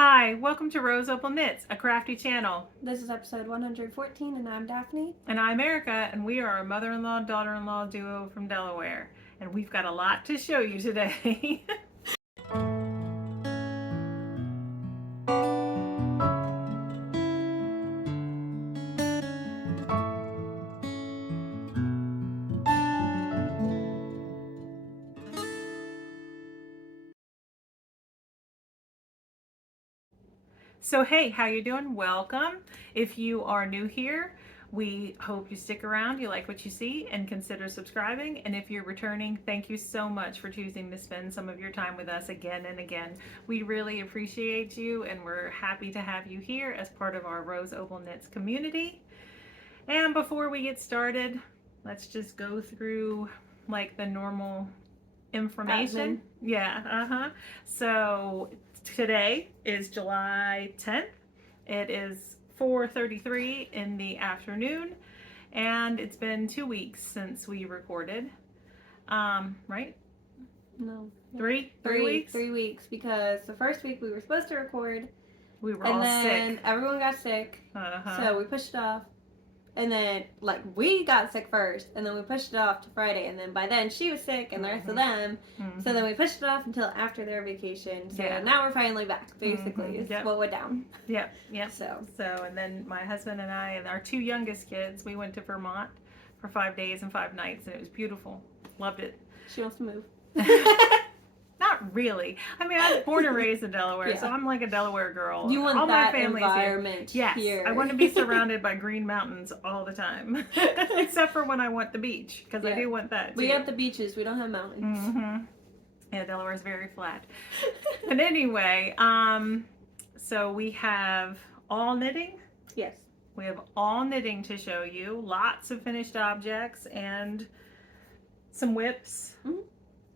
Hi, welcome to Rose Opal Knits, a crafty channel. This is episode 114, and I'm Daphne. And I'm Erica, and we are a mother-in-law, daughter-in-law duo from Delaware. And we've got a lot to show you today. So hey, how you doing? Welcome. If you are new here, we hope you stick around, you like what you see, and consider subscribing. And if you're returning, thank you so much for choosing to spend some of your time with us again and again. We really appreciate you, and we're happy to have you here as part of our Rose Opal Knits community. And before we get started, let's just go through like the normal information. Admin. Yeah, So today is July 10th. It is 4:33 in the afternoon, and it's been 2 weeks since we recorded. Right? No. Three weeks? 3 weeks, because the first week we were supposed to record, We were and all then sick. everyone got sick, Uh-huh. so we pushed it off. And then, we got sick first, and then we pushed it off to Friday, and then by then she was sick, and the rest of them, so then we pushed it off until after their vacation, so now we're finally back, basically, is what went down. Yep. So, and then my husband and I and our two youngest kids, we went to Vermont for 5 days and 5 nights, and it was beautiful. Loved it. she wants to move. Not really. I mean, I was born and raised in Delaware, so I'm like a Delaware girl. You want all that my family's environment here. Yes, here. I want to be surrounded by green mountains all the time, except for when I want the beach, because I do want that too. We have the beaches, we don't have mountains. Yeah, Delaware is very flat. But anyway, so we have all knitting. Yes. We have all knitting to show you. Lots of finished objects and some whips.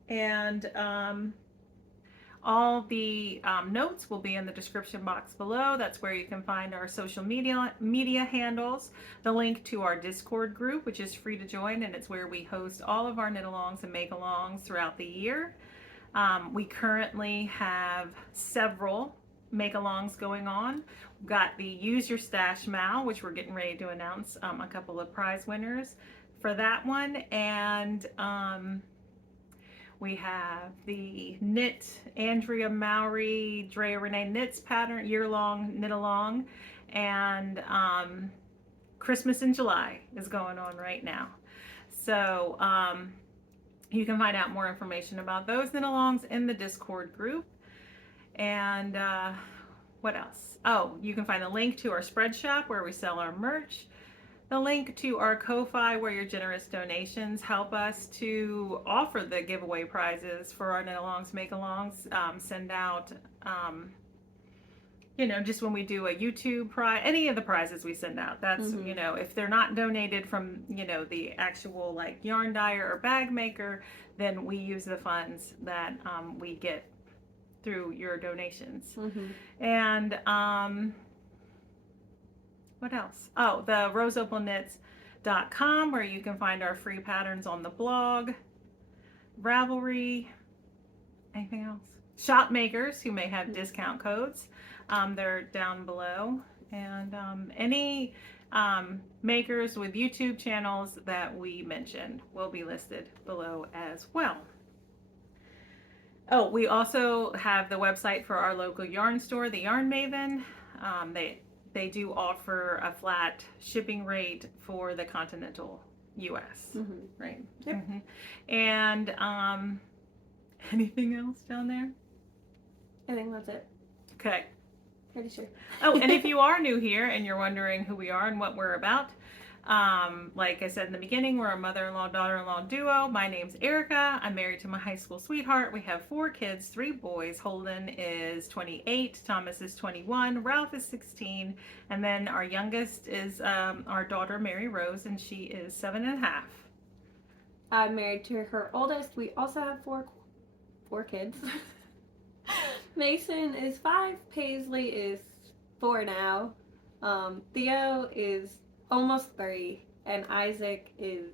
And all the notes will be in the description box below. That's where you can find our social media handles, the link to our Discord group, which is free to join, and it's where we host all of our knit-alongs and make-alongs throughout the year. We currently have several make-alongs going on. We've got the Use Your Stash Mal, which we're getting ready to announce a couple of prize winners for that one, and we have the Knit Andrea Mowry Drea Renee Knits pattern, year-long knit-along, and Christmas in July is going on right now. So you can find out more information about those knit-alongs in the Discord group. And what else? Oh, you can find the link to our spread shop where we sell our merch, the link to our Ko-Fi where your generous donations help us to offer the giveaway prizes for our knit-alongs, make-alongs, send out, just when we do a YouTube prize, any of the prizes we send out, that's, if they're not donated from, the actual like yarn dyer or bag maker, then we use the funds that we get through your donations. And what else? Oh, the roseopalknits.com, where you can find our free patterns on the blog. RAVELRY. Anything else? Shop makers who may have discount codes. They're down below. And any makers with YouTube channels that we mentioned will be listed below as well. Oh, we also have the website for our local yarn store, the Yarn Maven. They do offer a flat shipping rate for the continental U.S. Right? Yep. And anything else down there? I think that's it. Okay. Pretty sure. Oh, and if you are new here and you're wondering who we are and what we're about, like I said in the beginning, we're a mother-in-law, daughter-in-law duo. My name's Erica. I'm married to my high school sweetheart. We have 4 kids, 3 boys. Holden is 28, Thomas is 21, Ralph is 16, and then our youngest is our daughter, Mary Rose, and she is 7.5. I'm married to her oldest. We also have four kids. Mason is 5, Paisley is 4 now, Theo is almost 3, and Isaac is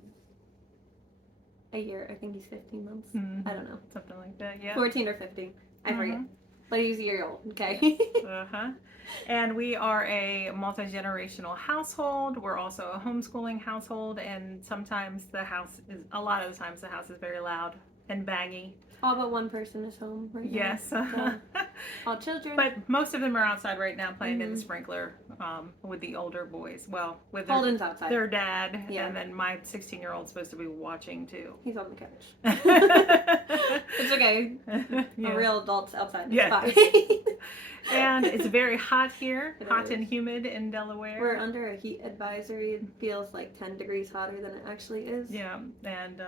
a year. I think he's 15 months. I don't know. Something like that, yeah. 14 or 15. I forget. But he's a year old, okay? Uh-huh. And we are a multi-generational household. We're also a homeschooling household, and a lot of the times the house is very loud and bangy. All but one person is home right now. Yes. So, all children. But most of them are outside right now playing in the sprinkler with the older boys. Well, with Holden's outside. their dad, Yeah. and then my 16-year-old's supposed to be watching too. He's on the couch. It's okay. Yeah. A real adult's outside. It's Yeah. fine. And it's very hot here, hot is. and humid in Delaware. We're under a heat advisory. It feels like 10 degrees hotter than it actually is. Yeah, and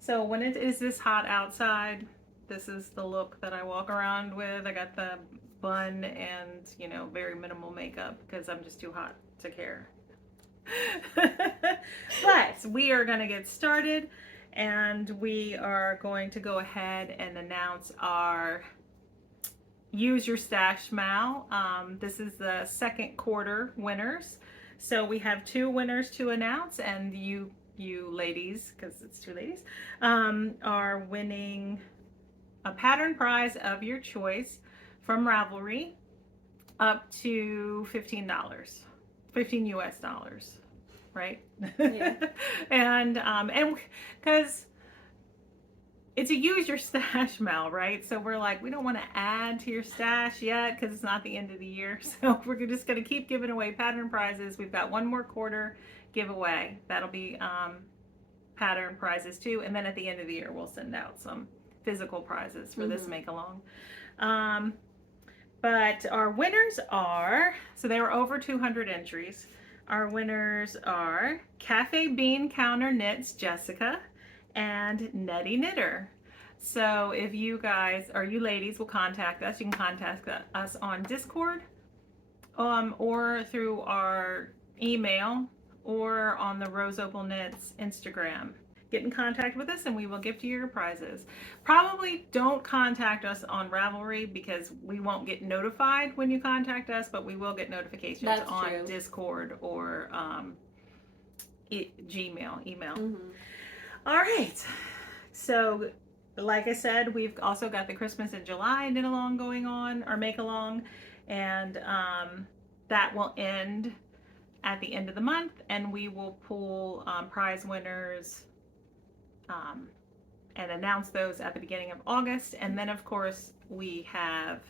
so when it is this hot outside, this is the look that I walk around with. I got the bun and, very minimal makeup because I'm just too hot to care. But we are going to get started, and we are going to go ahead and announce our Use Your Stash Mal. This is the second quarter winners. So we have 2 winners to announce, and you ladies, because it's 2 ladies, are winning a pattern prize of your choice from RAVELRY up to $15, 15 US dollars, right? Yeah. and because it's a use your stash mal, right? So we're like, we don't want to add to your stash yet because it's not the end of the year. So we're just going to keep giving away pattern prizes. We've got 1 more quarter giveaway. That'll be pattern prizes too. And then at the end of the year, we'll send out some physical prizes for this make along. But our winners are, so there were over 200 entries. Our winners are Cafe Bean Counter Knits Jessica and Netty Knitter. So if you guys, or you ladies, will contact us, you can contact us on Discord, or through our email, or on the RoseOpalKnits Instagram. Get in contact with us and we will gift you your prizes. Probably don't contact us on RAVELRY because we won't get notified when you contact us, but we will get notifications That's on true. Discord or email. All right. So like I said, we've also got the Christmas in July knit along going on, or make along, and that will end at the end of the month, and we will pull prize winners and announce those at the beginning of August. And then of course we have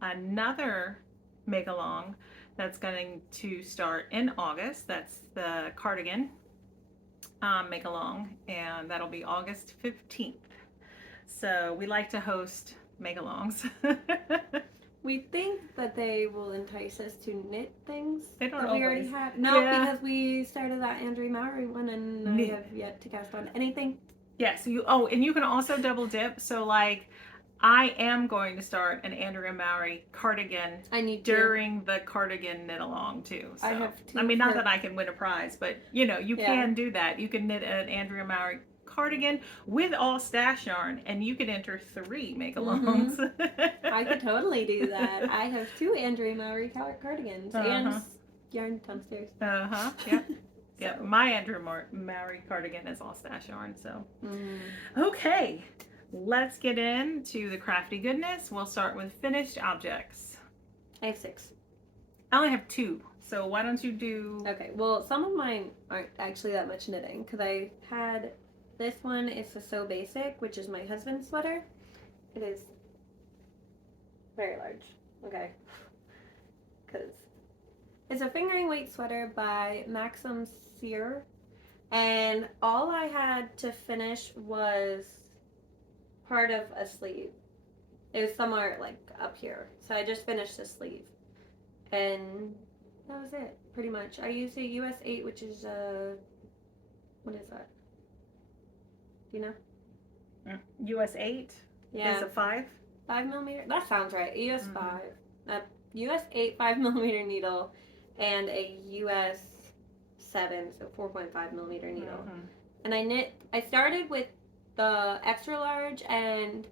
another make along that's going to start in August. That's the cardigan make along, and that'll be August 15th. So we like to host make alongs. We think that they will entice us to knit things They don't that we already always. have. No, Yeah. because we started that Andrea Mowry one, and I have yet to cast on anything. Yes. And you can also double dip. So like, I am going to start an Andrea Mowry cardigan I need during the cardigan knit along too. So, I have 2. I mean, not that I can win a prize, but you Yeah. can do that. You can knit an Andrea Mowry cardigan with all stash yarn, and you could enter 3 make alongs. I could totally do that. I have 2 Andrea Mowry cardigans and yarn downstairs. Yep. Yep. My Andrea Mowry cardigan is all stash yarn. So, okay, let's get into the crafty goodness. We'll start with finished objects. I have 6. I only have 2, so why don't you do? Okay, well, some of mine aren't actually that much knitting because I had this one. It's a So Basic, which is my husband's sweater. It is very large. Okay, because it's a fingering weight sweater by Maxim Sear, and all I had to finish was part of a sleeve. It was somewhere like up here, so I just finished the sleeve, and that was it pretty much. I used a US 8, which is what is that? Do you know? US 8 Yeah, is a 5. 5mm. That sounds right. A US 5, a US 8 5mm needle, and a US 7, so 4.5mm needle. And I started with the extra large and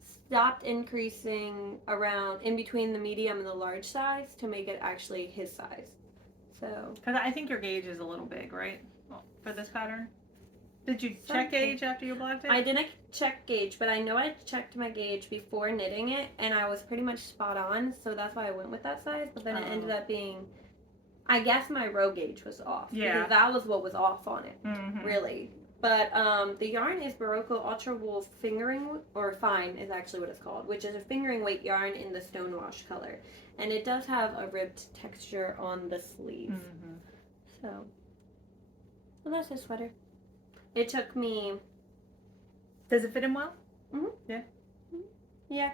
stopped increasing around in between the medium and the large size to make it actually his size. So, Because I think your gauge is a little big, right? For this pattern? Did you check gauge after you blocked it? I didn't check gauge, but I know I checked my gauge before knitting it, and I was pretty much spot on, so that's why I went with that size. But then it ended up being, I guess my row gauge was off. Yeah. Because that was what was off on it, Mm-hmm. really. But the yarn is Barocco Ultra Wool Fingering, or Fine is actually what it's called, which is a fingering weight yarn in the Stonewash color. And it does have a ribbed texture on the sleeve. Mm-hmm. So, well, that's a sweater. It took me... Does it fit him well? Mm-hmm. Yeah. Mm-hmm. Yeah.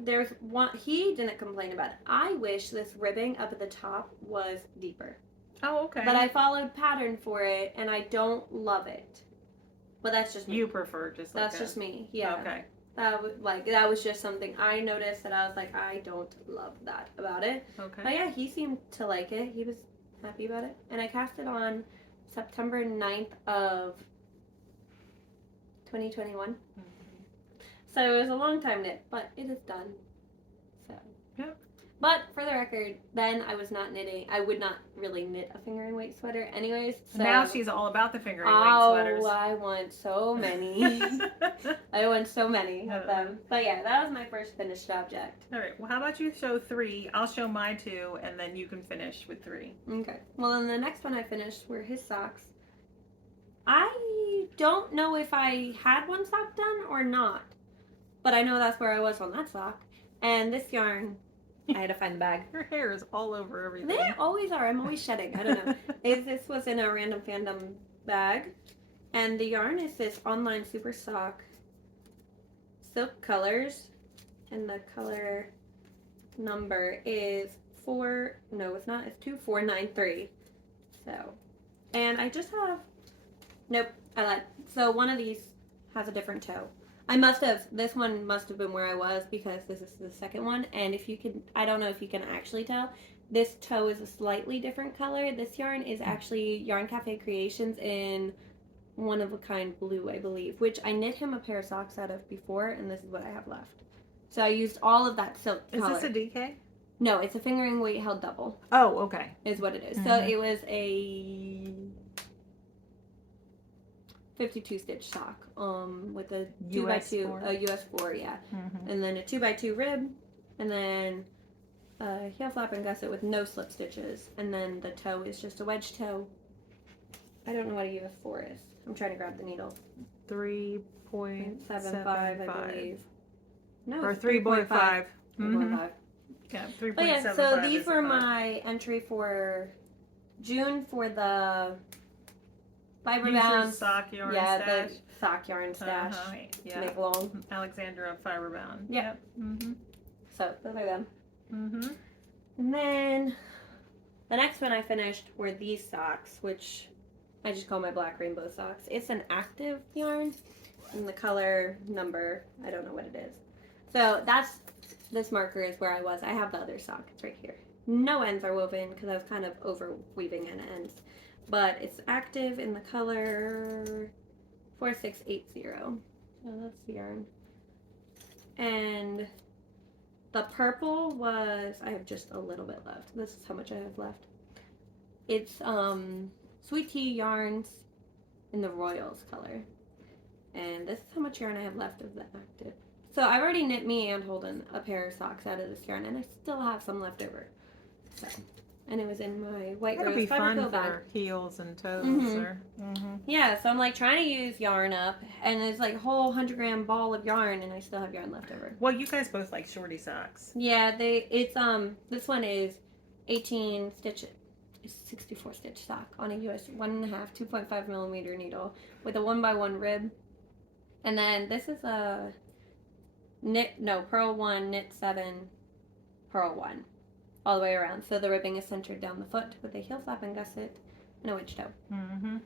There's one, he didn't complain about it. I wish this ribbing up at the top was deeper. Oh, okay. But I followed pattern for it, and I don't love it. But that's just me. You prefer just like That's just me. Yeah. Okay. That was just something I noticed that I was like, I don't love that about it. Okay. But yeah, he seemed to like it. He was happy about it. And I cast it on September 9th of 2021. Mm-hmm. So it was a long time knit, but it is done. So. Yep. But for the record, then I was not knitting. I would not really knit a fingering weight sweater anyways. So now she's all about the fingering weight sweaters. Oh, I want so many. I want so many of them. But yeah, that was my first finished object. All right. Well, how about you show 3? I'll show my 2, and then you can finish with 3. Okay. Well, then the next one I finished were his socks. I don't know if I had one sock done or not, but I know that's where I was on that sock. And this yarn, I had to find the bag. Your hair is all over everything. They always are. I'm always shedding. I don't know. This was in a random fandom bag. And the yarn is this online super sock silk colors. And the color number is 2493. So, and I just have, nope, I lied. So one of these has a different toe. This one must have been where I was because this is the second one. And if you can, I don't know if you can actually tell, this toe is a slightly different color. This yarn is actually Yarn Cafe Creations in one of a kind blue, I believe, which I knit him a pair of socks out of before, and this is what I have left. So I used all of that silk color. Is this a DK? No, it's a fingering weight held double. Oh, okay. Is what it is. Mm-hmm. So it was a 52 stitch sock with a 2x2 a US 4, yeah. Mm-hmm. And then a 2x2 rib, and then a heel flap and gusset with no slip stitches, and then the toe is just a wedge toe. I don't know what a US 4 is. I'm trying to grab the needle. 3.75, I believe. No, or it's 3.5. 3.5. Mm-hmm. Yeah, 3.75. but yeah, so these were my entry for June for the fiber bound sock yarn stash. stash. The sock yarn stash. Yeah. To make long. Alexandra fiber bound. Yep. Mm-hmm. So those are them. Mm-hmm. And then the next one I finished were these socks, which I just call my black rainbow socks. It's an active yarn, and the color number, I don't know what it is. So this marker is where I was. I have the other sock. It's right here. No ends are woven because I was kind of over weaving in ends. But it's active in the color 4680. So that's the yarn. And the purple was, I have just a little bit left. This is how much I have left. It's Sweet Tea Yarns in the Royals color. And this is how much yarn I have left of the active. So I've already knit me and Holden a pair of socks out of this yarn, and I still have some left over. So, and it was in my white That'll rose be fiber fun quilt bag. for heels and toes. Mhm. Or, Yeah, so I'm like trying to use yarn up, and it's like a whole 100-gram ball of yarn, and I still have yarn left over. Well, you guys both like shorty socks. Yeah, this one is 18 stitch, 64 stitch sock on a US 1.5, 2.5 millimeter needle with a 1x1 rib. And then this is a purl 1, knit 7, purl 1, all the way around. So the ribbing is centered down the foot with a heel flap and gusset and a wedge toe. Mm-hmm.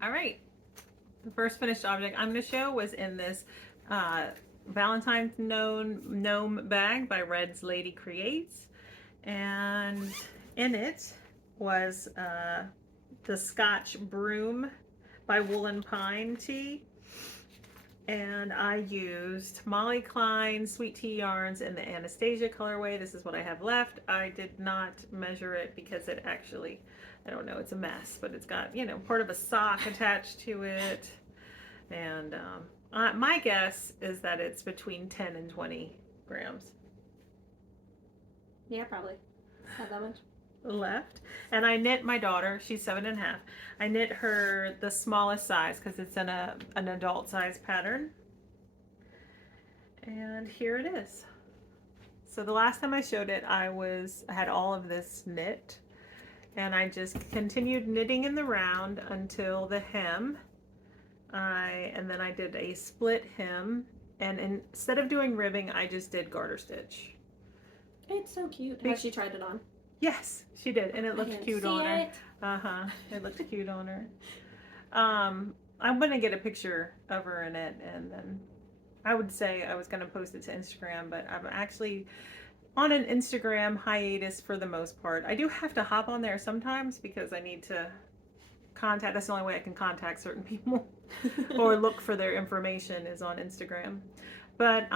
All right. The first finished object I'm going to show was in this Valentine's Gnome bag by Red's Lady Creates. And in it was the Scotch Broom by Woolen Pine Tea. And I used Molly Klein Sweet Tea yarns in the Anastasia colorway. This is what I have left. I did not measure it because it actually, I don't know, it's a mess, but it's got, you know, part of a sock attached to it. And my guess is that it's between 10 and 20 grams. Yeah, probably. Not that much. Left. And I knit my daughter, she's 7.5. I knit her the smallest size because it's in an adult size pattern. And here it is. So the last time I showed it, I had all of this knit, and I just continued knitting in the round until the hem. And then I did a split hem, and instead of doing ribbing, I just did garter stitch. It's so cute. Has she tried it on? Yes, she did, and it looked cute on her. It looked cute on her. I'm gonna get a picture of her in it, and then I would say I was gonna post it to Instagram, but I'm actually on an Instagram hiatus for the most part. I do have to hop on there sometimes because I need to contact. That's the only way I can contact certain people or look for their information is on Instagram. But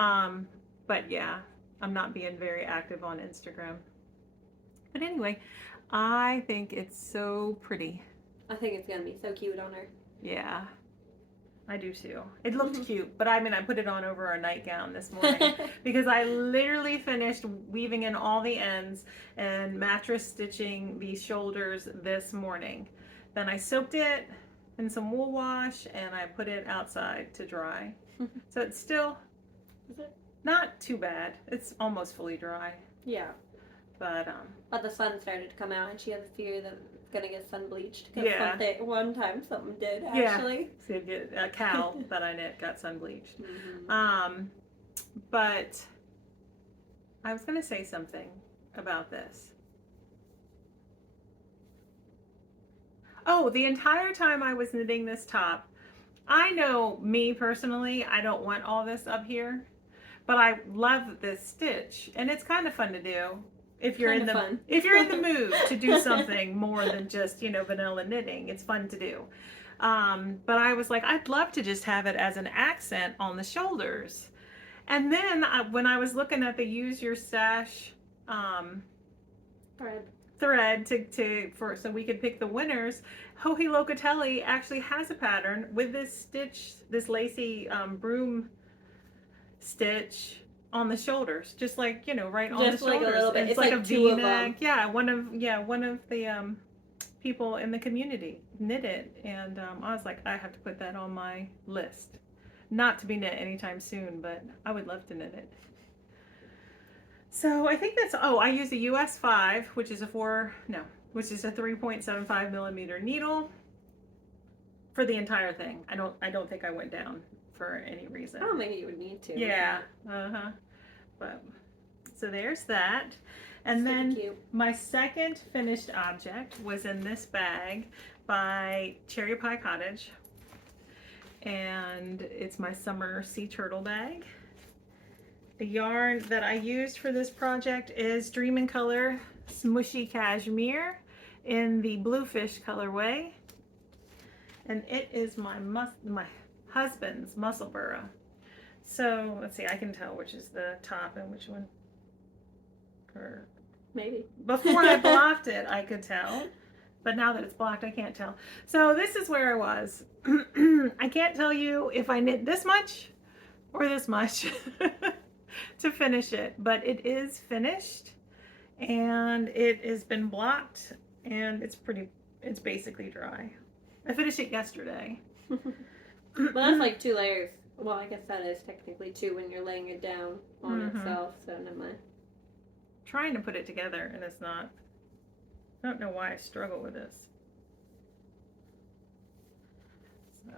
yeah, I'm not being very active on Instagram. But anyway, I think it's so pretty. I think it's gonna be so cute on her. Yeah, I do too. It looked cute, but I mean, I put it on over our nightgown this morning because I literally finished weaving in all the ends and mattress stitching the shoulders this morning. Then I soaked it in some wool wash and I put it outside to dry. So it's still not too bad. It's almost fully dry. Yeah. But the sun started to come out, and she has a fear that it's gonna get sun bleached. Yeah. One time something did actually. Yeah. So a cowl that I knit got sun bleached. Mm-hmm. But I was gonna say something about this. Oh, the entire time I was knitting this top, I know me personally, I don't want all this up here, but I love this stitch, and it's kind of fun to do. If you're in the mood to do something more than just, you know, vanilla knitting, it's fun to do. But I was like, I'd love to just have it as an accent on the shoulders. And then when I was looking at the use your stash thread so we could pick the winners, Joji Locatelli actually has a pattern with this stitch, this lacy broom stitch on the shoulders, just like, you know, right on the shoulders. Just like a little bit. It's like a V-neck. Yeah, one of the people in the community knit it, and I was like, I have to put that on my list. Not to be knit anytime soon, but I would love to knit it. So I think that's. Oh, I use a US 5, which is a 3.75 millimeter needle for the entire thing. I don't think I went down for any reason. I don't think you would need to. Yeah. But so there's that. And then my second finished object was in this bag by Cherry Pie Cottage. And it's my summer sea turtle bag. The yarn that I used for this project is Dream in Color Smushy Cashmere in the Bluefish colorway. And it is my husband's Musselburgh. So let's see, I can tell which is the top and which one. Maybe. Before I blocked it, I could tell. But now that it's blocked, I can't tell. So this is where I was. I can't tell you if I knit this much or this much to finish it. But it is finished. And it has been blocked. And it's basically dry. I finished it yesterday. Well, that's like 2 layers. Well, I guess that is technically 2 when you're laying it down on itself, so never mind. Trying to put it together, and it's not. I don't know why I struggle with this. So.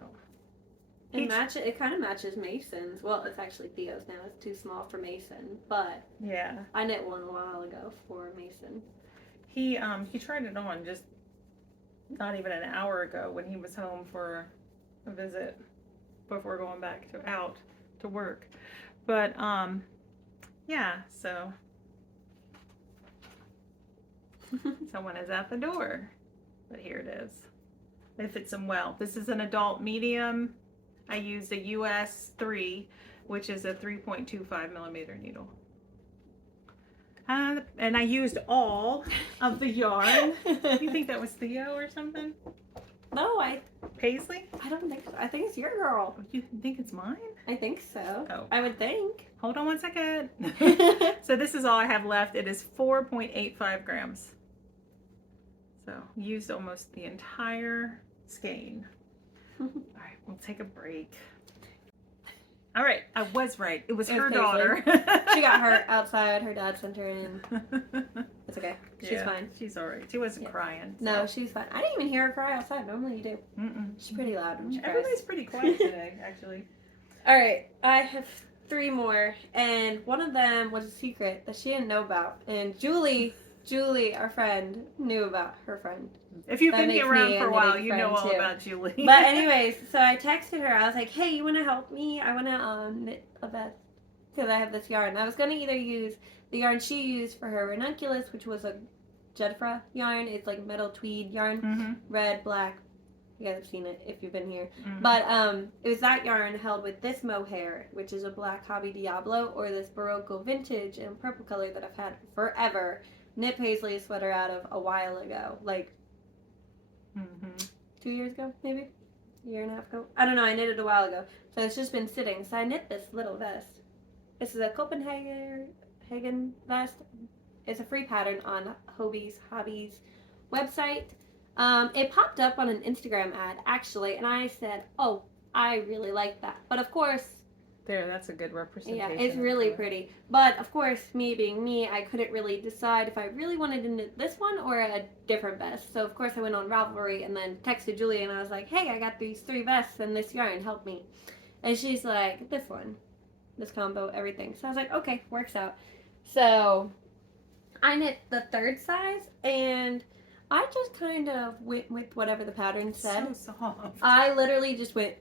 It kind of matches Mason's. Well, it's actually Theo's now. It's too small for Mason, but yeah, I knit one a while ago for Mason. He tried it on just not even an hour ago when he was home for a visit before going back out to work. But yeah, so someone is at the door. But here it is. It fits him well. This is an adult medium. I used a US 3, which is a 3.25 millimeter needle. And I used all of the yarn. You think that was Theo or something? No, Paisley? I don't think so. I think it's your girl. You think it's mine? I think so. Oh. I would think. Hold on one second. So this is all I have left. It is 4.85 grams. So used almost the entire skein. All right, we'll take a break. All right, I was right. It was her Paisley. daughter. She got hurt outside. Her dad sent her in. It's okay. She's fine. She's all right. She wasn't crying. So. No, she's fine. I didn't even hear her cry outside. Normally you do. Mm-mm. She's pretty loud when she cries. Everybody's pretty quiet today, actually. All right, I have 3 more, and one of them was a secret that she didn't know about, and Julie, our friend, knew about her friend. If you've That been makes around me for a a while, knitting you know friend, all too. about Julie. But anyways, so I texted her. I was like, "Hey, you want to help me? I want to knit a vest because I have this yarn." I was gonna either use the yarn she used for her ranunculus, which was a Jedfra yarn. It's like metal tweed yarn, red, black. You guys have seen it if you've been here. But it was that yarn held with this mohair, which is a black Hobby Diablo, or this Barocco vintage in purple color that I've had forever. Knit Paisley sweater out of a while ago, like 2 years ago, maybe a year and a half ago. I don't know. I knit it a while ago, so it's just been sitting. So I knit this little vest. This is a Copenhagen vest. It's a free pattern on Hobie's Hobbies website. It popped up on an Instagram ad actually, and I said, "Oh, I really like that." But of course, that's a good representation. yeah, it's really pretty. But of course, me being me, I couldn't really decide if I really wanted to knit this one or a different vest. So of course, I went on Ravelry and then texted Julie, and I was like, "Hey, I got these 3 vests and this yarn. Help me." And she's like, "This one, this combo, everything." So I was like, "Okay, works out." So I knit the 3rd size, and I just kind of went with whatever the pattern said. So soft. I literally just went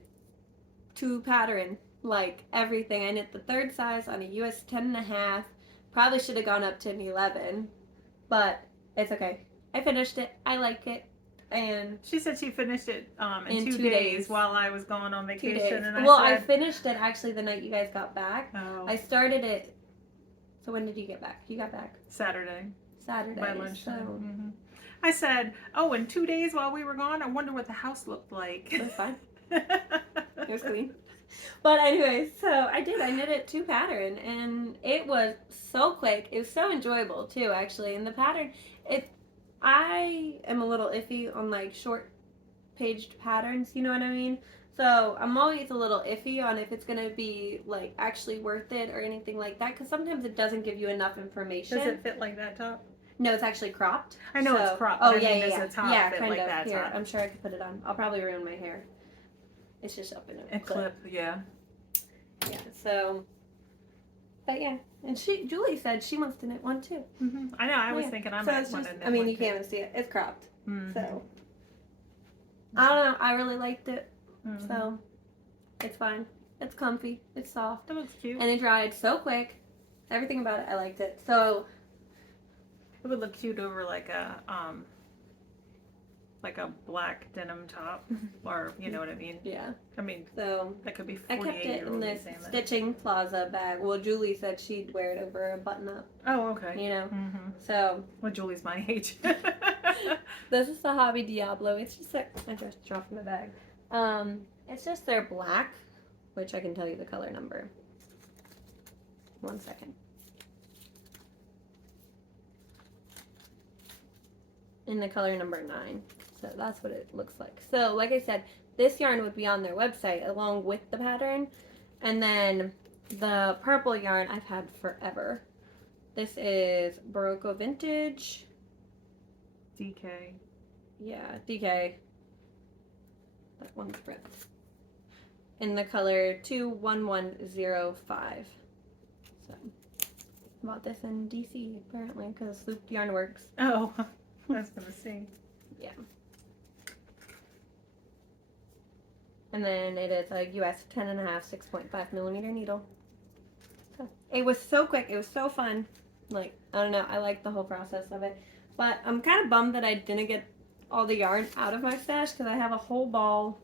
to pattern, like everything. I knit the 3rd size on a US 10.5. Probably should have gone up to an 11, but it's okay. I finished it. I like it. And she said she finished it in 2 2 days while I was going on 2 vacation. days. And I finished it actually the night you guys got back. Oh. I started it. So when did you get back? You got back Saturday by lunchtime. So. I said, "Oh, in 2 days while we were gone, I wonder what the house looked like." It was fine. It was clean. But anyways, so I did. I knit it to pattern, and it was so quick. It was so enjoyable too, actually. And the pattern, I am a little iffy on like short paged patterns. You know what I mean? So I'm always a little iffy on if it's gonna be like actually worth it or anything like that, because sometimes it doesn't give you enough information. Does it fit like that top? No, it's actually cropped. I know it's cropped. Oh, but yeah, I mean, yeah, does the top yeah, fit kind like of. that Here, top? I'm sure I could put it on. I'll probably ruin my hair. It's just up in a clip. Yeah. Yeah. So, but yeah, and Julie said she wants to knit one too. I know. I was thinking I might want to knit. I mean, one you too. can't even see it. It's cropped. So, I don't know. I really liked it. So, it's fine. It's comfy. It's soft. It looks cute. And it dried so quick. Everything about it, I liked it. So. It would look cute over like a black denim top, or you know what I mean. Yeah. I mean, so that could be. I kept it in this Stitching Plaza bag. Well, Julie said she'd wear it over a button up. Oh, okay. You know. So. Well, Julie's my age. This is the Hobby Diablo. It's just I just dropped my bag. It's just their black, which I can tell you the color number. 1 second. In the color number 9. So that's what it looks like. So like I said, this yarn would be on their website along with the pattern. And then the purple yarn I've had forever. This is Barocco Vintage. DK. Yeah, DK. That one's red. In the color 21105. So bought this in DC apparently because Looped Yarn Works. Oh. I was gonna see. Yeah. And then it is a US 10.5 6.5 millimeter needle. So it was so quick. It was so fun. Like, I don't know. I like the whole process of it. But I'm kind of bummed that I didn't get all the yarn out of my stash because I have a whole ball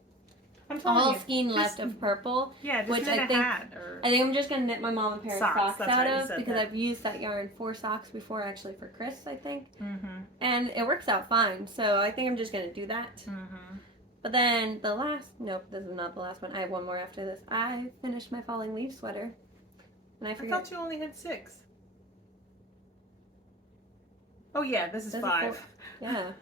I'm a telling whole you, skein just- left of purple. Yeah, just which knit I a think- hat or I think I'm just gonna knit my mom a pair of socks That's out right, you of said because that. I've used that yarn for socks before, actually for Chris, I think, Mm-hmm. and it works out fine. So I think I'm just gonna do that. Mm-hmm. But then nope, this is not the last one. I have one more after this. I finished my falling leaf sweater, and I I forget. thought you only had 6. Oh yeah, this is This is 5. 4. Yeah.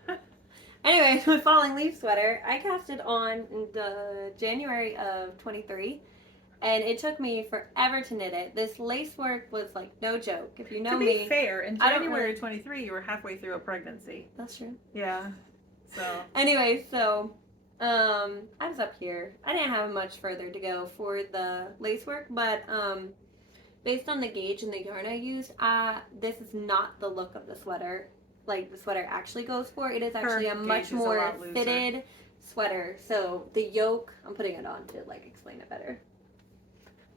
Anyway, my falling leaf sweater, I cast it on in the January of 23, and it took me forever to knit it. This lace work was like no joke. If you know To be me, fair, in I don't January really- 23, you were halfway through a pregnancy. that's true. Yeah. So. Anyway, so I was up here. I didn't have much further to go for the lace work, but based on the gauge and the yarn I used, this is not the look of the sweater. Like the sweater actually goes for. It is actually a Her much gauge is a more lot looser. fitted sweater. So the yoke, I'm putting it on to like explain it better.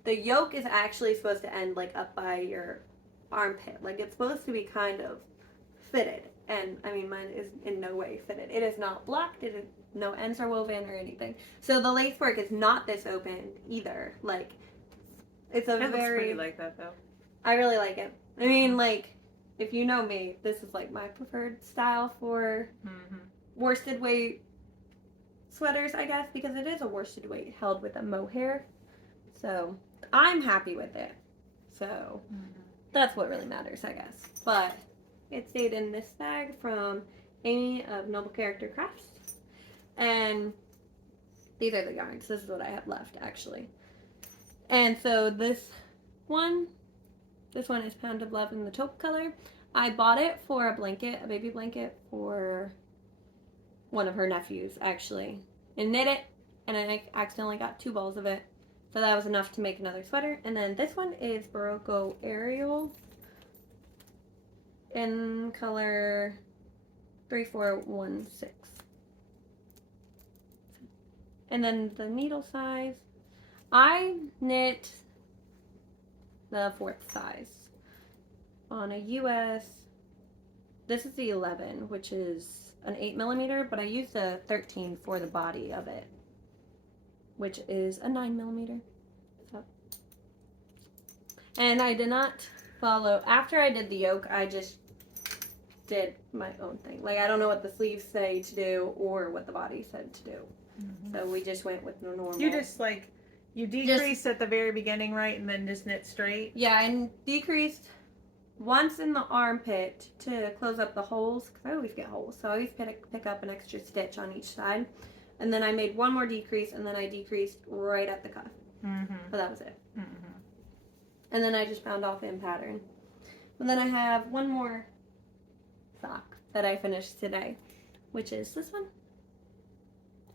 The yoke is actually supposed to end like up by your armpit. Like it's supposed to be kind of fitted. And I mean, mine is in no way fitted. It is not blocked. It is no ends are woven or anything. So the lace work is not this open either. Like it's a It looks very. pretty like that though. I really like it. I mean, like if you know me, this is like my preferred style for Mm-hmm. worsted weight sweaters, I guess, because it is a worsted weight held with a mohair. So I'm happy with it. So that's what really matters, I guess. But it stayed in this bag from Amy of Noble Character Crafts. And these are the yarns. This is what I have left, actually. And so this one is Pound of Love in the taupe color. I bought it for a blanket, a baby blanket for one of her nephews, actually. And knit it, and I accidentally got 2 balls of it. So that was enough to make another sweater. And then this one is RoseOpalErica in color 3416. And then the needle size, I knit the 4th size on a US. This is the 11, which is an 8mm, but I used the 13 for the body of it, which is a 9mm. So. And I did not follow, after I did the yoke, I just did my own thing. Like, I don't know what the sleeves say to do or what the body said to do. Mm-hmm. So we just went with the normal. You just like, you decreased at the very beginning, right? And then just knit straight? Yeah, and decreased once in the armpit to close up the holes, because I always get holes. So I always pick up an extra stitch on each side. And then I made one more decrease, and then I decreased right at the cuff. Mm-hmm. So that was it. Mm-hmm. And then I just found off in pattern. And then I have one more sock that I finished today, which is this one.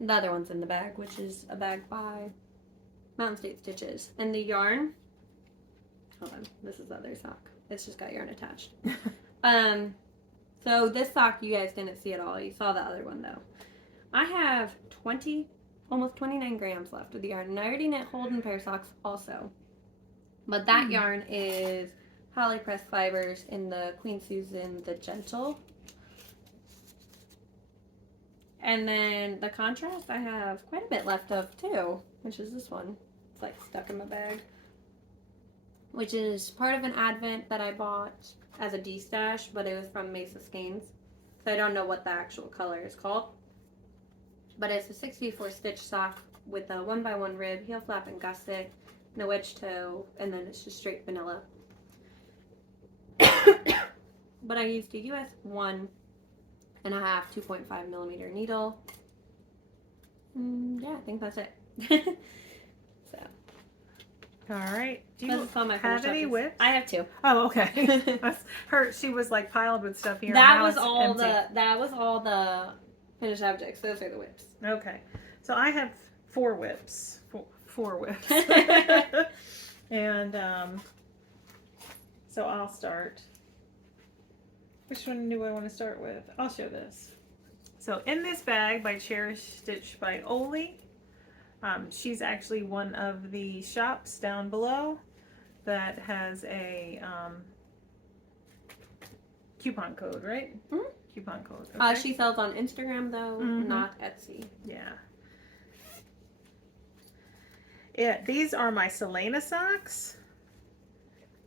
The other one's in the bag, which is a bag by Mountain State Stitches. And the yarn, hold on, this is the other sock. It's just got yarn attached. So this sock you guys didn't see at all. You saw the other one though. I have almost 29 grams left of the yarn, and I already knit Holden pair socks also. But that yarn is Holly Press Fibers in the Queen Susan the Gentle. And then the contrast I have quite a bit left of too, which is this one. It's like stuck in my bag. Which is part of an advent that I bought as a D-stash, but it was from Mesa Skeins. So I don't know what the actual color is called. But it's a 64 stitch sock with a 1x1 rib, heel flap and gusset, no wedge toe, and then it's just straight vanilla. But I used a US 1.5 2.5mm needle. Yeah, I think that's it. So. All right. Do That's you all my have finished any objects. whips? I have 2. Oh, okay. She was like piled with stuff here. That and now was it's all empty. that was all the finished objects. Those are the whips. Okay. So I have 4 whips. Four whips. And so I'll start. Which one do I want to start with? I'll show this. So in this bag by Cherish Stitch by Oli. She's actually one of the shops down below that has a coupon code, right? Mm-hmm. Coupon code. Okay. She sells on Instagram though, Mhm. not Etsy. Yeah. These are my Selena socks.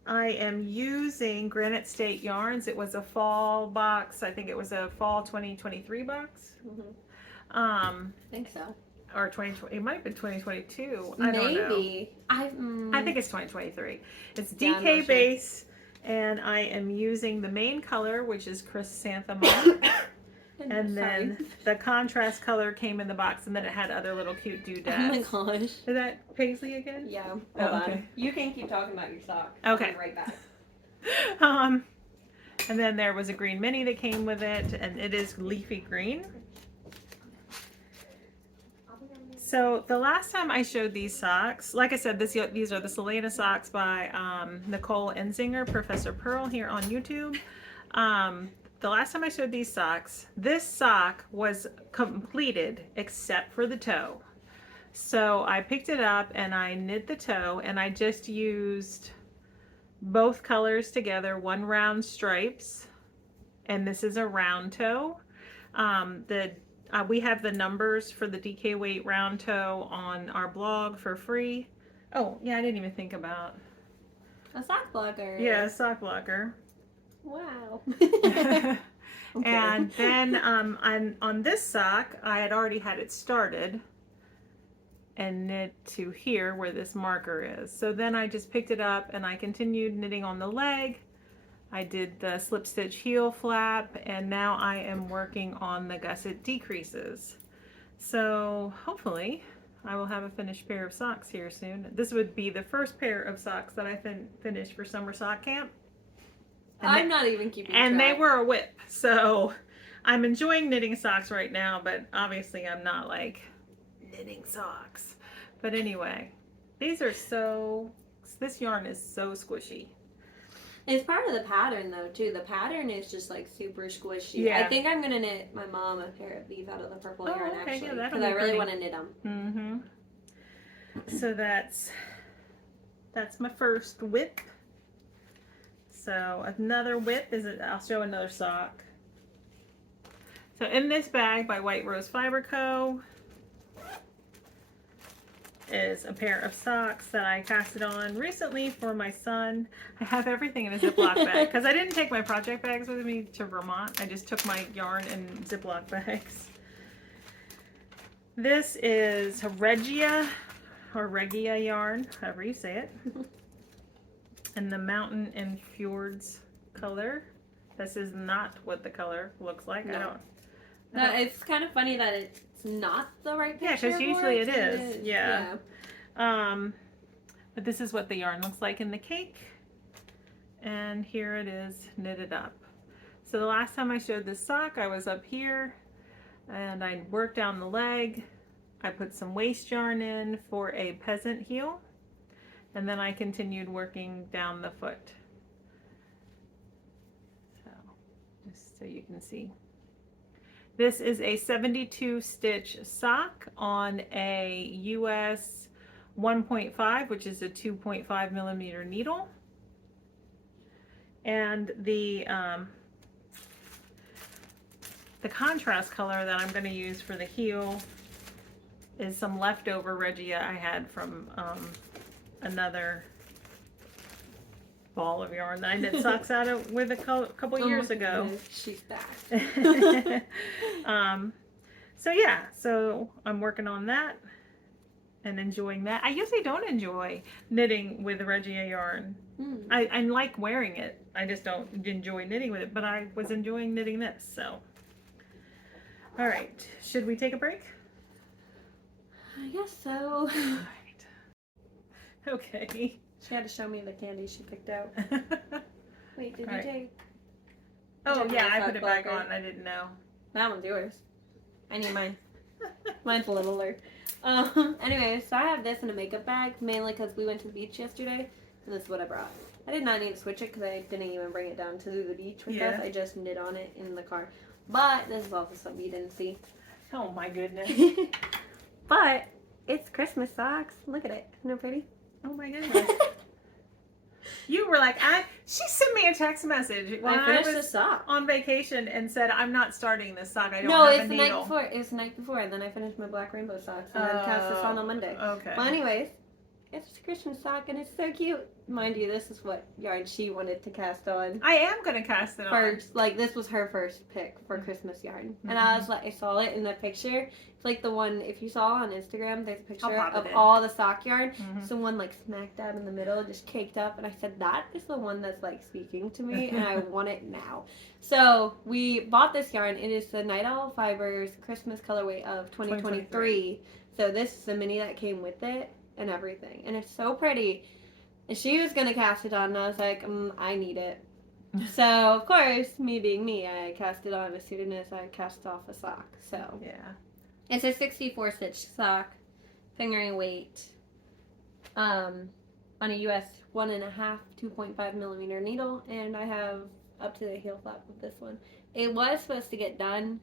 I am using Granite State yarns. It was a fall box. I think it was a fall 2023 box. Mm-hmm. I think so. Or 2020. It might have been 2022. Maybe. I don't know. I think it's 2023. It's DK base, and I am using the main color, which is chrysanthemum. And then the contrast color came in the box, and then it had other little cute doodads. Oh my gosh. Is that Paisley again? Yeah. Hold okay. on. You can keep talking about your sock. Okay. I'll be right back. And then there was a green mini that came with it, and it is leafy green. So the last time I showed these socks, like I said, these are the Selena socks by Nicole Enzinger, Professor Pearl here on YouTube. The last time I showed these socks, this sock was completed except for the toe. So I picked it up and I knit the toe, and I just used both colors together, one round stripes, and this is a round toe. We have the numbers for the DK weight round toe on our blog for free. Oh yeah, I didn't even think about a sock blocker. Yeah, a sock blocker. Wow. Okay. And then on this sock, I had already had it started and knit to here where this marker is. So then I just picked it up and I continued knitting on the leg. I did the slip stitch heel flap, and now I am working on the gusset decreases. So hopefully I will have a finished pair of socks here soon. This would be the first pair of socks that I finished for summer sock camp. I'm not even keeping track. And they were a whip. So I'm enjoying knitting socks right now, but obviously I'm not like knitting socks. But anyway, this yarn is so squishy. It's part of the pattern though too. The pattern is just like super squishy. Yeah. I think I'm gonna knit my mom a pair of these out of the purple yarn actually, yeah, because I really want to knit them. Mm-hmm. So that's my first whip. So another whip I'll show another sock. So in this bag by White Rose Fiber Co. is a pair of socks that I casted on recently for my son. I have everything in a Ziploc bag because I didn't take my project bags with me to Vermont. I just took my yarn in Ziploc bags. This is Regia or Regia yarn, however you say it. And the Mountain and Fjords color. This is not what the color looks like. No. No, it's kind of funny that it's not the right picture. Yeah, because usually it is. Yeah. But this is what the yarn looks like in the cake. And here it is knitted up. So the last time I showed this sock, I was up here and I worked down the leg. I put some waist yarn in for a peasant heel. And then I continued working down the foot. So, just so you can see. This is a 72 stitch sock on a US 1.5, which is a 2.5 millimeter needle. And the contrast color that I'm going to use for the heel is some leftover Regia I had from another ball of yarn that I knit socks out of with a couple years ago. She's back. So yeah, so I'm working on that and enjoying that. I usually don't enjoy knitting with Regia yarn. I like wearing it. I just don't enjoy knitting with it, but I was enjoying knitting this, so. All right, should we take a break? I guess so. All right. Okay. She had to show me the candy she picked out. Wait, did you take? Oh yeah, I put it back on. I didn't know. That one's yours. I need mine. Mine's a little alert. Anyway, so I have this in a makeup bag, mainly because we went to the beach yesterday, and this is what I brought. I did not need to switch it because I didn't even bring it down to the beach with us. I just knit on it in the car. But this is also something you didn't see. Oh my goodness. But it's Christmas socks. Look at it. Isn't it pretty? Oh my goodness. You were like, she sent me a text message when I finished was the sock on vacation and said, I'm not starting this sock. I don't No, have it's a the needle. night before. It's the night before, and then I finished my black rainbow socks and then cast this on Monday. Okay. Well, anyways, it's a Christmas sock and it's so cute. Mind you, this is what yarn she wanted to cast on. I am gonna cast it First, like this was her first pick for Christmas yarn, and I was like, I saw it in the picture. It's like the one if you saw on Instagram. There's a picture of all the sock yarn. Someone like smack dab in the middle, just caked up, and I said that is the one that's like speaking to me, and I want it now. So we bought this yarn. It is the Night Owl Fibers Christmas colorway of 2023. So this is the mini that came with it and everything, and it's so pretty. And she was gonna cast it on, and I was like, I need it. So of course, me being me, I cast it on as soon as I cast off a sock. So yeah, it's a 64 stitch sock, fingering weight, on a US 1.5 2.5 millimeter needle, and I have up to the heel flap with this one. It was supposed to get done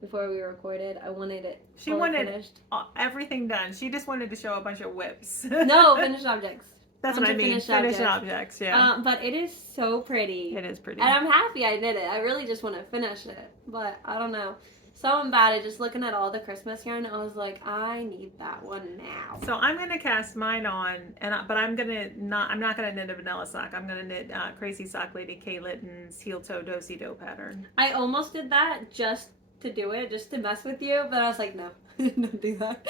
before we recorded. I wanted it. She wanted finished. Everything done. She just wanted to show a bunch of whips. No, finished objects. That's what I mean. Finished objects, yeah. But it is so pretty. It is pretty. And I'm happy I did it. I really just want to finish it. But I don't know. Something about it, just looking at all the Christmas yarn, I was like, I need that one now. So I'm gonna cast mine on, but I'm not gonna knit a vanilla sock. I'm gonna knit Crazy Sock Lady Kay Litton's heel toe do-si do pattern. I almost did that just to do it, just to mess with you, but I was like, no, don't do that.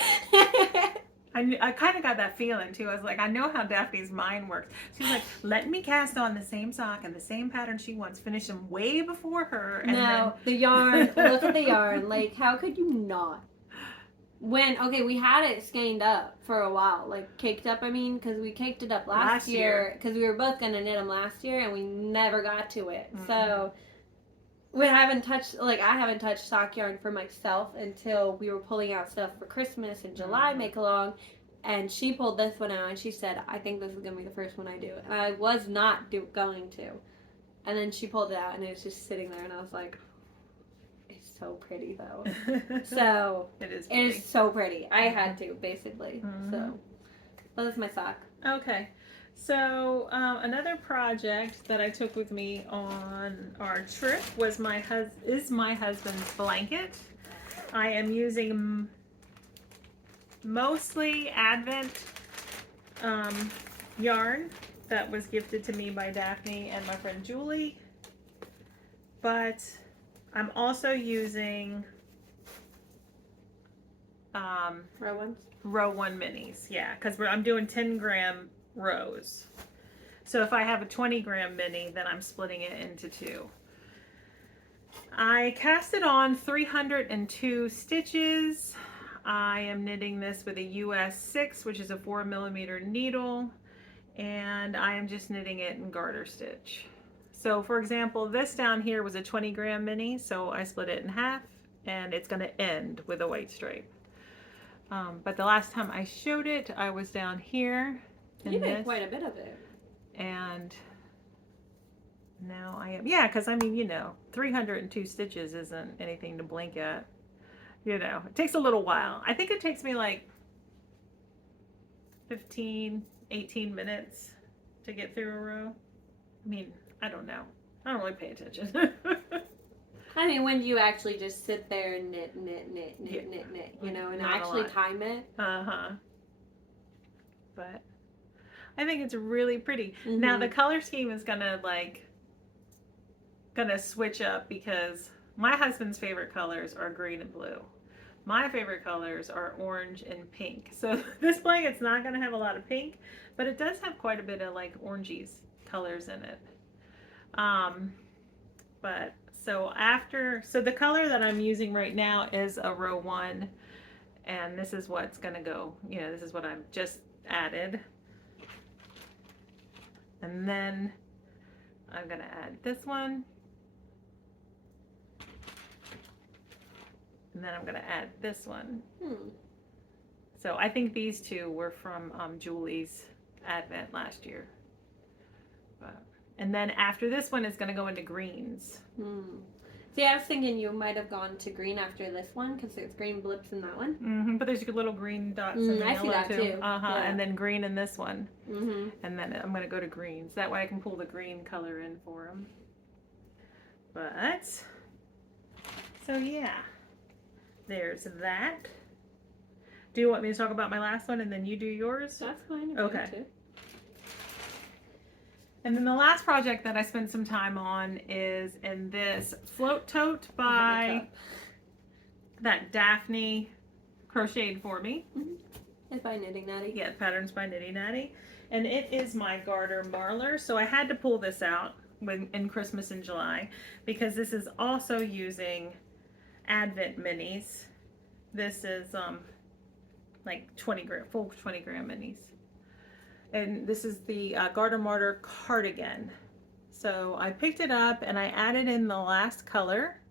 I kind of got that feeling too. I was like, I know how Daphne's mind works. She's like, let me cast on the same sock and the same pattern she wants, finish them way before her. And no, the yarn, look at the yarn. Like, how could you not? Okay, we had it skeined up for a while, like caked up, because we caked it up last year, because we were both going to knit them last year and we never got to it. So I haven't touched sock yarn for myself until we were pulling out stuff for Christmas in July, make along, and she pulled this one out and she said, I think this is going to be the first one I do. And I was not going to. And then she pulled it out and it was just sitting there and I was like, it's so pretty though. So it is so pretty. I had to, basically. So that's my sock. Okay. So another project that I took with me on our trip was my husband's blanket. I am using mostly Advent yarn that was gifted to me by Daphne and my friend Julie, but I'm also using row one minis, yeah, because I'm doing 10-gram rows. So if I have a 20-gram mini, then I'm splitting it into two. I cast it on 302 stitches. I am knitting this with a US 6, which is a 4mm needle, and I am just knitting it in garter stitch. So for example, this down here was a 20-gram mini, so I split it in half, and it's going to end with a white stripe. But the last time I showed it, I was down here. You did quite a bit of it. And now I am, yeah, because 302 stitches isn't anything to blink at. It takes a little while. I think it takes me like 15, 18 minutes to get through a row. I don't know. I don't really pay attention. When you actually just sit there and knit, and actually time it. But I think it's really pretty. Now the color scheme is gonna switch up because my husband's favorite colors are green and blue. My favorite colors are orange and pink. So this blanket's not gonna have a lot of pink, but it does have quite a bit of oranges colors in it. So the color that I'm using right now is a row 1, and this is what's gonna go, this is what I've just added. And then I'm gonna add this one. And then I'm gonna add this one. So I think these two were from Julie's Advent last year. And then after this one, it's gonna go into greens. See, I was thinking you might have gone to green after this one because there's green blips in that one. But there's little green dots in the yellow see that too. Yeah. And then green in this one. And then I'm gonna go to greens. That way I can pull the green color in for them. But so yeah, there's that. Do you want me to talk about my last one and then you do yours? That's fine. If Okay. You want to. And then the last project that I spent some time on is in this float tote by that Daphne crocheted for me. Mm-hmm. It's by Knitting Natty. Yeah, Patterns by Knitting Natty. And it is my garter marler. So I had to pull this out in Christmas in July because this is also using Advent minis. This is like 20 gram, full 20 gram minis. And this is the Garter Martyr cardigan. So I picked it up and I added in the last color.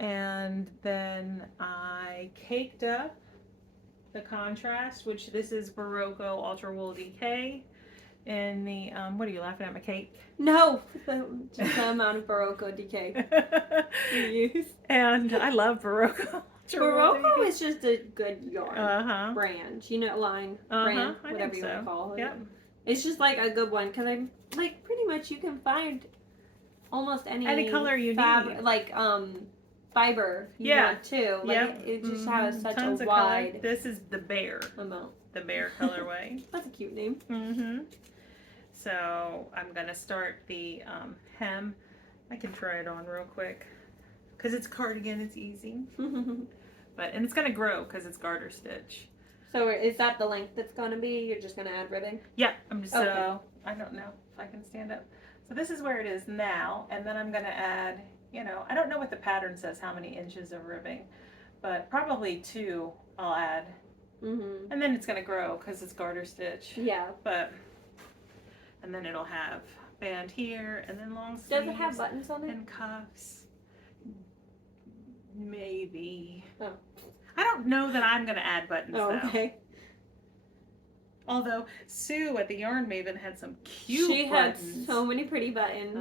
And then I caked up the contrast, which this is Barocco Ultra Wool DK. And the, what are you laughing at, my cake? No, just the amount of Barocco DK you use. And I love Barocco. Barocco is just a good yarn brand, line, brand, whatever you want to call it. Yep. It's just like a good one because I'm like pretty much you can find almost any color you need, like fiber you want too. Like it just has such tons a of wide. Color. This is the bear amount. The bear colorway. That's a cute name. So I'm gonna start the hem. I can try it on real quick. Because it's cardigan, it's easy. And it's going to grow because it's garter stitch. So is that the length that's going to be? You're just going to add ribbing? Yeah, I'm just, I don't know if I can stand up. So this is where it is now. And then I'm going to add, you know, I don't know what the pattern says, how many inches of ribbing. But probably 2 I'll add. And then it's going to grow because it's garter stitch. Yeah. And then it'll have band here and then long sleeves. Does it have buttons on it? And cuffs. Maybe. Oh. I don't know that I'm going to add buttons, though. Okay. Although Sue at the Yarn Maven had some cute buttons. She had so many pretty buttons.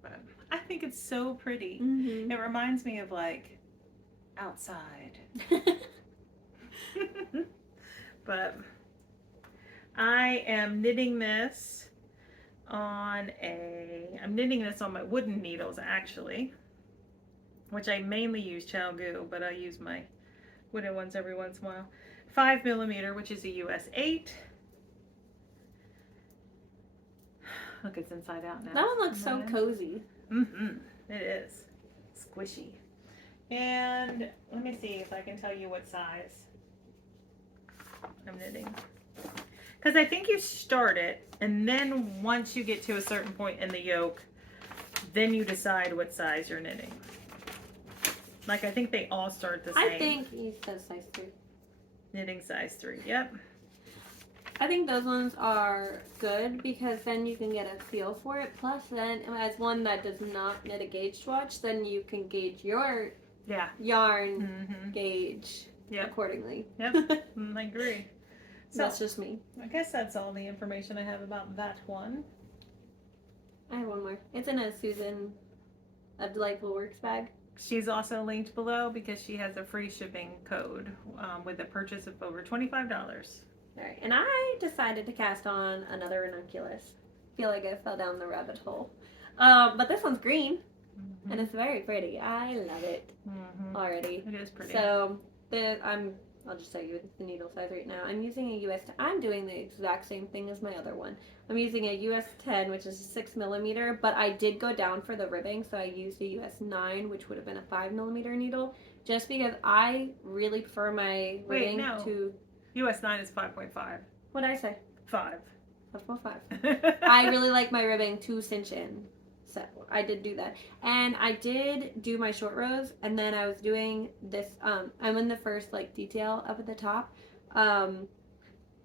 But I think it's so pretty. It reminds me of, like, outside. But I am knitting this on I'm knitting this on my wooden needles, actually. Which I mainly use Chalgoo, but I use my wooden ones every once in a while. 5mm, which is a US 8. Look, it's inside out now. That one looks so cozy. It is. Squishy. And let me see if I can tell you what size I'm knitting. Because I think you start it, and then once you get to a certain point in the yoke, then you decide what size you're knitting. Like, I think they all start the same. I think he says size 3. Knitting size 3, yep. I think those ones are good because then you can get a feel for it. Plus, then, as one that does not knit a gauge swatch, then you can gauge your yarn gauge accordingly. Yep, I agree. So, that's just me. I guess that's all the information I have about that one. I have one more. It's in a Susan, a Delightful Works bag. She's also linked below because she has a free shipping code with a purchase of over $25. Alright, and I decided to cast on another ranunculus. Feel like I fell down the rabbit hole. But this one's green, and it's very pretty. I love it already. It is pretty. So, I'll just tell you the needle size right now. I'm using a US, I'm doing the exact same thing as my other one. I'm using a US 10, which is a 6mm, but I did go down for the ribbing, so I used a US 9, which would have been a 5mm needle, just because I really prefer my ribbing to... US 9 is 5.5. What did I say? 5. 5.5. I really like my ribbing to cinch in. So I did do that. And I did do my short rows, and then I was doing this, I'm in the first like detail up at the top, and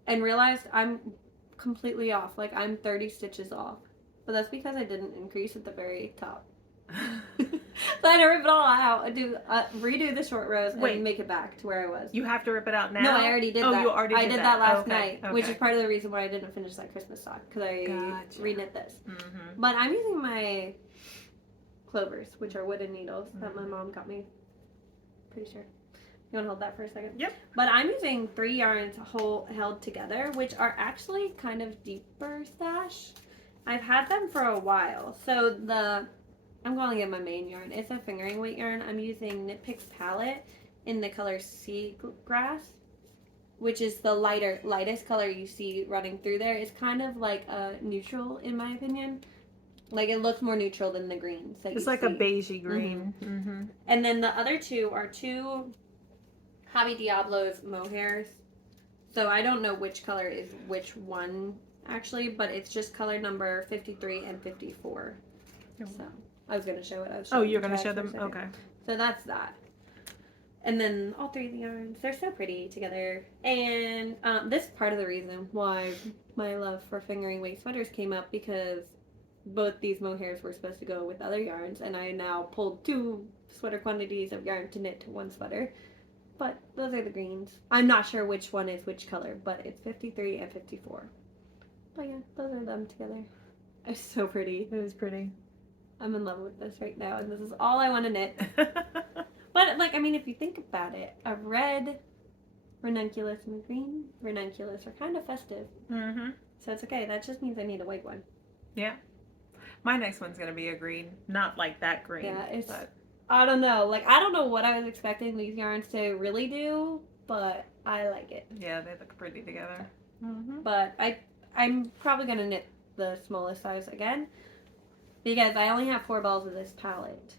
realized I'm completely off. Like I'm 30 stitches off. But that's because I didn't increase at the very top. So I had to rip it all out and redo the short rows and make it back to where I was. You have to rip it out now? No, I already did that. You already did that. I did that last night, which is part of the reason why I didn't finish that Christmas sock, because I reknit this. But I'm using my clovers, which are wooden needles that my mom got me. Pretty sure. You want to hold that for a second? Yep. But I'm using 3 yarns held together, which are actually kind of deeper stash. I've had them for a while. So I'm calling it my main yarn. It's a fingering weight yarn. I'm using Knit Picks Palette, in the color seagrass, which is the lightest color you see running through there. It's kind of like a neutral, in my opinion. Like, it looks more neutral than the greens that It's you like see. a beigey green. Mm-hmm. Mm-hmm. And then the other two are two Hobby Diablo's mohairs. So I don't know which color is which one, actually, but it's just color number 53 and 54. So I was going to show it. You're going to show them? Okay. So that's that. And then all three of the yarns, they're so pretty together. And this is part of the reason why my love for fingering weight sweaters came up, because both these mohairs were supposed to go with other yarns, and I now pulled 2 sweater quantities of yarn to knit to 1 sweater. But those are the greens. I'm not sure which one is which color, but it's 53 and 54. But yeah, those are them together. It's so pretty. It is pretty. I'm in love with this right now, and this is all I want to knit. But, like, I mean, if you think about it, a red ranunculus and a green ranunculus are kind of festive. Mm-hmm. So it's okay. That just means I need a white one. Yeah. My next one's going to be a green. Not like that green. Yeah, it's... But... I don't know. Like, I don't know what I was expecting these yarns to really do, but I like it. Yeah, they look pretty together. Mm-hmm. But I'm probably going to knit the smallest size again, because I only have 4 balls of this palette.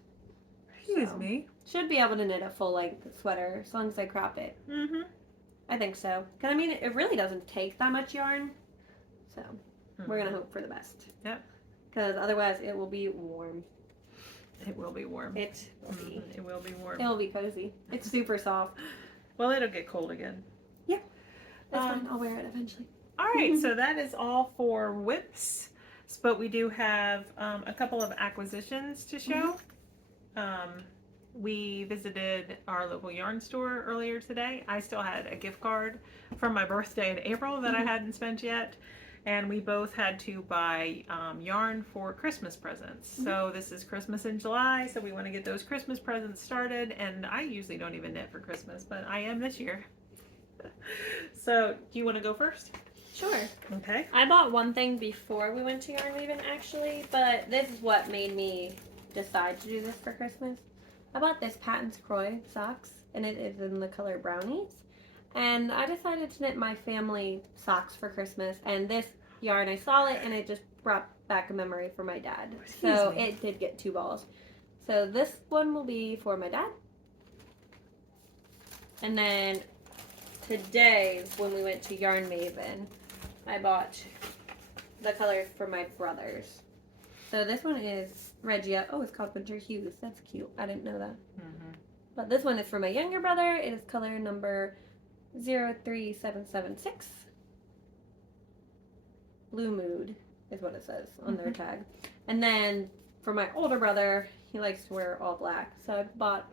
Excuse me. Should be able to knit a full-length sweater as long as I crop it. Mm-hmm. I think so. Because, I mean, it really doesn't take that much yarn. So, we're going to hope for the best. Yep. Because otherwise it will be warm. It will be warm. It will be. It will be warm. It will be cozy. It's super soft. Well, it'll get cold again. Yeah. That's fine. I'll wear it eventually. All right. So that is all for whips. But we do have a couple of acquisitions to show. We visited our local yarn store earlier today. I still had a gift card from my birthday in April that I hadn't spent yet. And we both had to buy yarn for Christmas presents. So this is Christmas in July, so we want to get those Christmas presents started. And I usually don't even knit for Christmas, but I am this year. So do you want to go first? Sure. Okay. I bought one thing before we went to Yarn Weaving, actually, but this is what made me decide to do this for Christmas. I bought this Patton's Croy socks, and it is in the color Brownies. And I decided to knit my family socks for Christmas, and this yarn, I saw it, and it just brought back a memory for my dad. So it did get 2 balls. So this one will be for my dad. And then today, when we went to Yarn Maven, I bought the colors for my brothers. So this one is Regia. Oh, it's called Winter Hues. That's cute. I didn't know that. But this one is for my younger brother. It is color number 03776. Blue Mood is what it says on their tag. And then for my older brother, he likes to wear all black. So I bought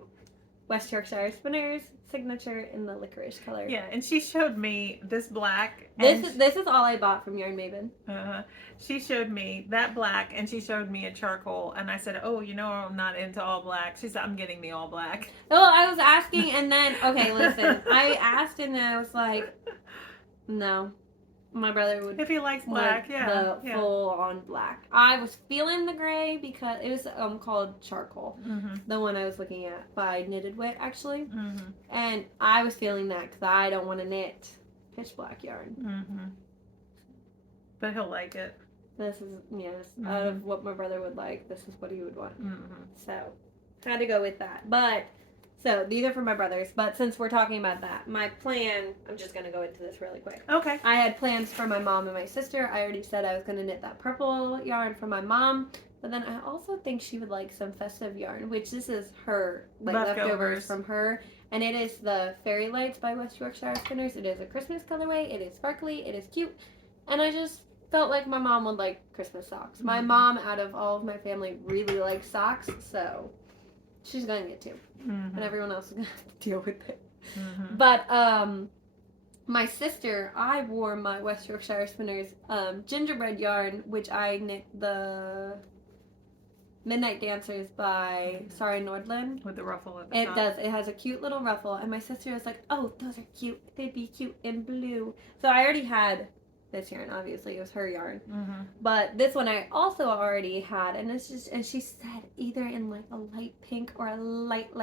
West Yorkshire Spinners signature in the licorice color. Yeah, and she showed me this black. This is all I bought from Yarn Maven. She showed me that black, and she showed me a charcoal, and I said, oh, you know, I'm not into all black. She said, I'm getting the all black. Oh, I was asking, and then, okay, listen. I asked, and then I was like, no. My brother would. If he likes black, the full on black. I was feeling the gray because it was called Charcoal, the one I was looking at by Knitted Wit actually, and I was feeling that because I don't want to knit pitch black yarn. But he'll like it. This is out of what my brother would like. This is what he would want. So had to go with that, but. So, these are for my brothers, but since we're talking about that, my plan, I'm just going to go into this really quick. Okay. I had plans for my mom and my sister. I already said I was going to knit that purple yarn for my mom, but then I also think she would like some festive yarn, which this is her, like, leftovers from her, and it is the Fairy Lights by West Yorkshire Spinners. It is a Christmas colorway. It is sparkly. It is cute, and I just felt like my mom would like Christmas socks. My mom, out of all of my family, really likes socks, so she's going to get 2. And everyone else is going to have to deal with it. But my sister, I wore my West Yorkshire Spinners gingerbread yarn, which I knit the Midnight Dancers by Sari Nordland. With the ruffle at the top. It does. It has a cute little ruffle. And my sister was like, oh, those are cute. They'd be cute in blue. So I already had this yarn, obviously. It was her yarn. But this one I also already had. And it's just, and she said either in like a light pink or a light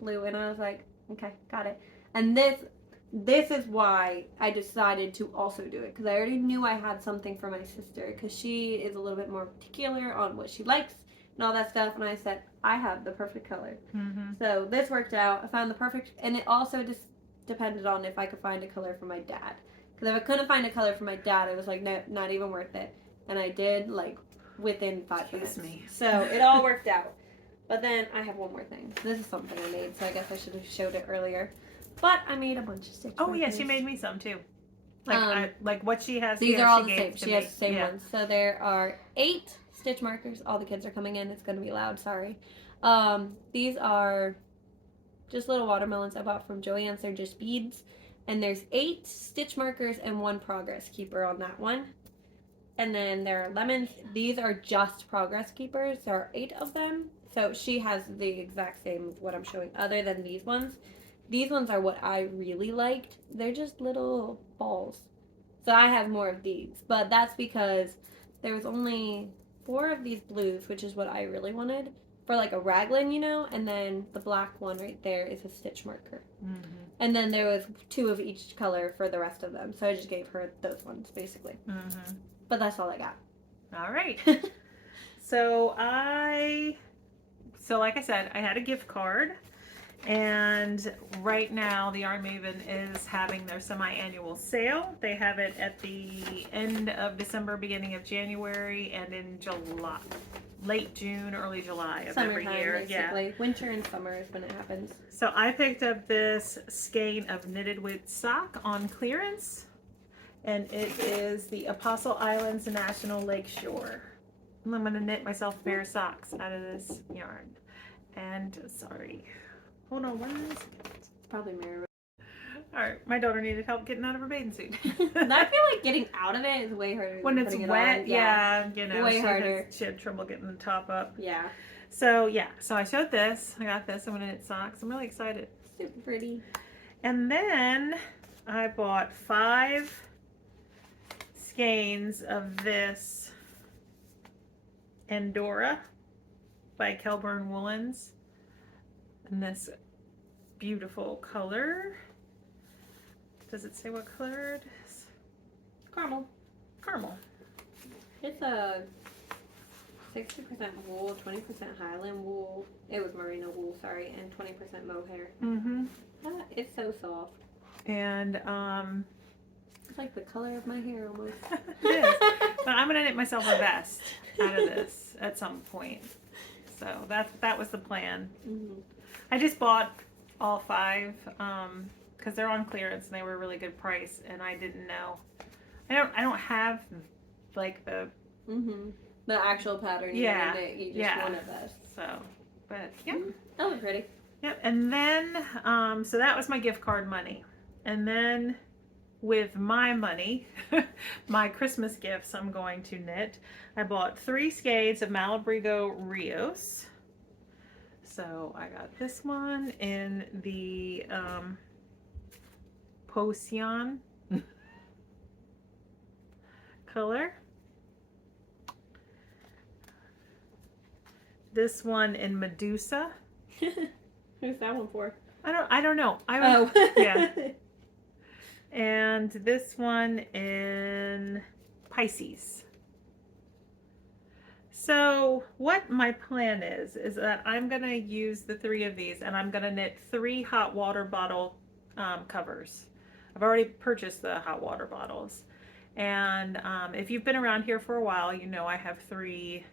blue. And I was like, Okay, got it. And this is why I decided to also do it, because I already knew I had something for my sister, because she is a little bit more particular on what she likes and all that stuff, and I said I have the perfect color. So this worked out. I found the perfect, and it also just depended on if I could find a color for my dad, because if I couldn't find a color for my dad, it was like, no, not even worth it. And I did, like, within 5 minutes. So it all worked out. But then I have one more thing. This is something I made, so I guess I should have showed it earlier. But I made a bunch of stitch markers. Yeah, she made me some too. Like what she has. These here, are all she the gave same. to She me. has the same ones. So there are 8 stitch markers. All the kids are coming in. It's going to be loud. Sorry. These are just little watermelons I bought from Joann's. They're just beads. And there's 8 stitch markers and 1 progress keeper on that one. And then there are lemons. These are just progress keepers. There are 8 of them. So she has the exact same as what I'm showing, other than these ones. These ones are what I really liked. They're just little balls. So I have more of these. But that's because there was only 4 of these blues, which is what I really wanted, for like a raglan, you know? And then the black one right there is a stitch marker. And then there was 2 of each color for the rest of them. So I just gave her those ones, basically. But that's all I got. All right. So like I said, I had a gift card, and right now the Yarn Maven is having their semi-annual sale. They have it at the end of December, beginning of January, and in July, late June, early July of every year. Basically. Yeah. Winter and summer is when it happens. So I picked up this skein of knitted with sock on clearance, and it is the Apostle Islands National Lakeshore. I'm going to knit myself a pair of socks out of this yarn. And sorry, hold on 1 second. It's probably Mary. All right, my daughter needed help getting out of her bathing suit. I feel like getting out of it is way harder when it's wet. Yeah, you know, way harder. She had trouble getting the top up. Yeah. So I showed this. I got this. I'm gonna knit socks. I'm really excited. Super pretty. And then I bought 5 skeins of this Andorra by Kelburn Woolens, and this beautiful color. Does it say what color it is? Caramel. It's a 60% wool, 20% Highland wool. It was merino wool, sorry, and 20% mohair. It's so soft. And it's like the color of my hair almost. It is. But I'm gonna knit myself a vest out of this at some point. So that was the plan. I just bought all 5 because they're on clearance and they were a really good price, and I didn't know. I don't have like the actual pattern. You just wanted this. So, but yeah, that was pretty. Yep. And then so that was my gift card money, and then with my money, my Christmas gifts I'm going to knit. I bought 3 skeins of Malabrigo Rios. So I got this one in the Potion color. This one in Medusa. Who's that one for? I don't know. Yeah. And this one in Pisces. So what my plan is that I'm going to use the 3 of these, and I'm going to knit 3 hot water bottle covers. I've already purchased the hot water bottles. And if you've been around here for a while, you know I have 3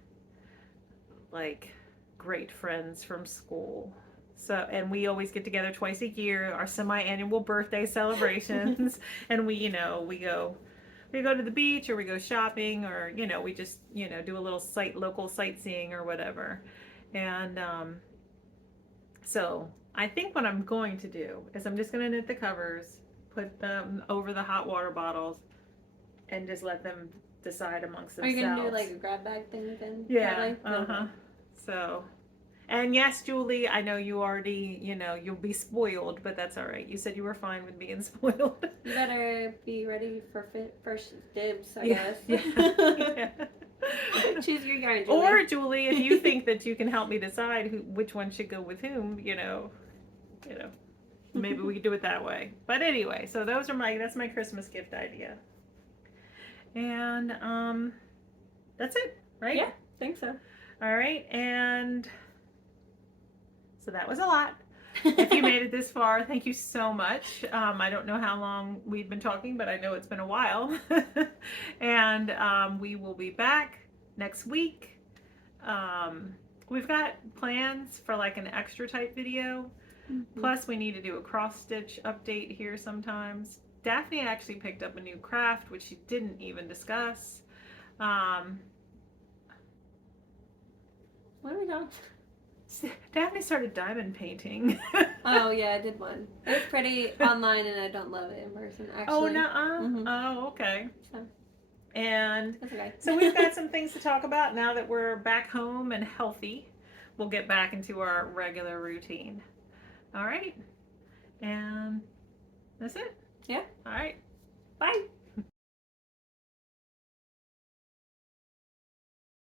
like great friends from school. So, and we always get together twice a year, our semi-annual birthday celebrations, and we go to the beach, or we go shopping, or we just do a little local sightseeing or whatever. And so I think what I'm going to do is I'm just going to knit the covers, put them over the hot water bottles, and just let them decide amongst themselves. Are you gonna do like a grab bag thing then? Yeah. So. And yes, Julie, I know you already, you'll be spoiled, but that's all right. You said you were fine with being spoiled. You better be ready for first dibs, I guess. Yeah. Choose your yarn, Julie. Or, Julie, if you think that you can help me decide which one should go with whom, maybe we could do it that way. But anyway, so that's my Christmas gift idea. And that's it, right? Yeah, I think so. All right, and so that was a lot. If you made it this far, thank you so much. I don't know how long we've been talking, but I know it's been a while. And we will be back next week. We've got plans for like an extra type video. Plus, we need to do a cross stitch update here sometimes. Daphne actually picked up a new craft, which she didn't even discuss. What are we doing? Daphne started diamond painting. Oh yeah, I did one. It was pretty online, and I don't love it in person. Actually. Oh no! Oh, okay. So, and that's okay. so we've got some things to talk about now that we're back home and healthy. We'll get back into our regular routine. All right, and that's it. Yeah. All right. Bye.